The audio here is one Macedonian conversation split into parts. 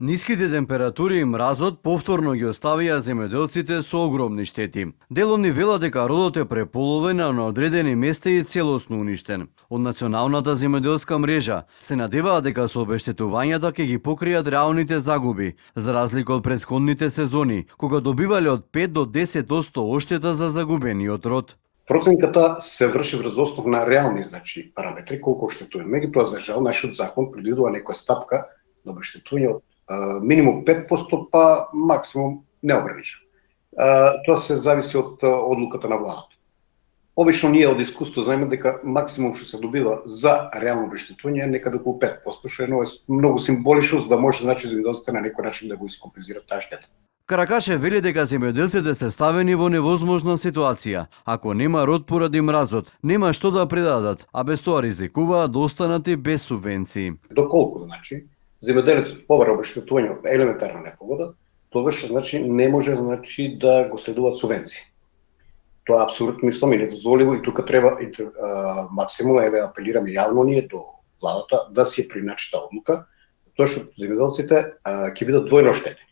Ниските температури и мразот повторно ги оставија земјоделците со огромни штети. Дел од нив велат дека родот е преполовен, а на одредени места и целосно уништен. Од Националната земјоделска мрежа се надеваат дека со обештетувањата ќе ги покријат реалните загуби, за разлика од претходните сезони, кога добивале од 5 до 10% оштета за загубениот род. Проценката се врши врз основ на реални параметри, колку оштетува. Меѓутоа, за жал, нашиот закон предвидува некоја стапка на обештетување од минимум 5%, па максимум неограничено. Тоа се зависи од одлуката на владата. Обично ние од искуство знаеме дека максимум што се добива за реално обештетување е некаде околу 5%, што е многу символично, за да може земјоделците на некој начин да го искомпензираат таа штета. Каракаше вели дека земјоделците се ставени во невозможна ситуација. Ако нема род поради мразот, нема што да предадат, а без тоа ризикуваат да останат и без субвенции. Доколку земјоделецот побара обештетување од елементарна непогода, тогаш не може да го следуваат субвенции. Тоа апсолутно мислам и недозволиво, и тука треба максимум апелираме јавно ние до владата да се приначи таа одлука, тоа што земјоделците ќе бидат двојно оштетени.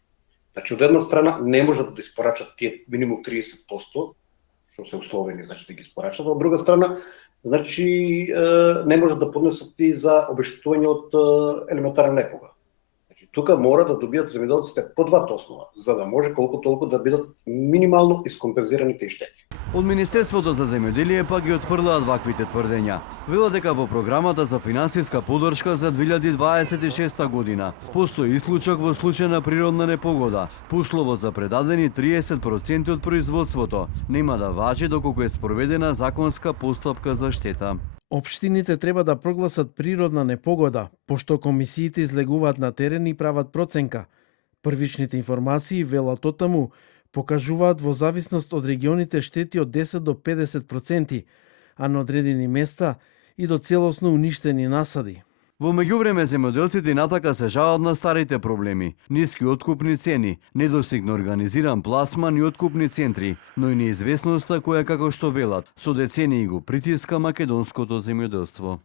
Од една страна не можат да испорачат тие минимум 30%, што се условени да ги испорачат, од друга страна не можат да поднесат и за обештетување од елементарна непогода. Тука мора да добијат земјоделците по двата основа, за да може колку толку да бидат минимално искомпензирани тие штети. Од Министерството за земјоделие па ги отфрлаат ваквите тврдења. Велат дека во програмата за финансиска поддршка за 2026 година постои исклучок во случај на природна непогода. По условот за предадени 30% од производството нема да важи доколку е спроведена законска постапка за штета. Општините треба да прогласат природна непогода, пошто комисиите излегуваат на терен и прават проценка. Првичните информации, велат оттаму, покажуваат во зависност од регионите штети од 10 до 50%, а на одредени места и до целосно уништени насади. Во меѓувреме земјоделците натака се жалат на старите проблеми: ниски откупни цени, недостигно организиран пласман и откупни центри, но и неизвестноста која, како што велат, со децении го притиска македонското земјоделство.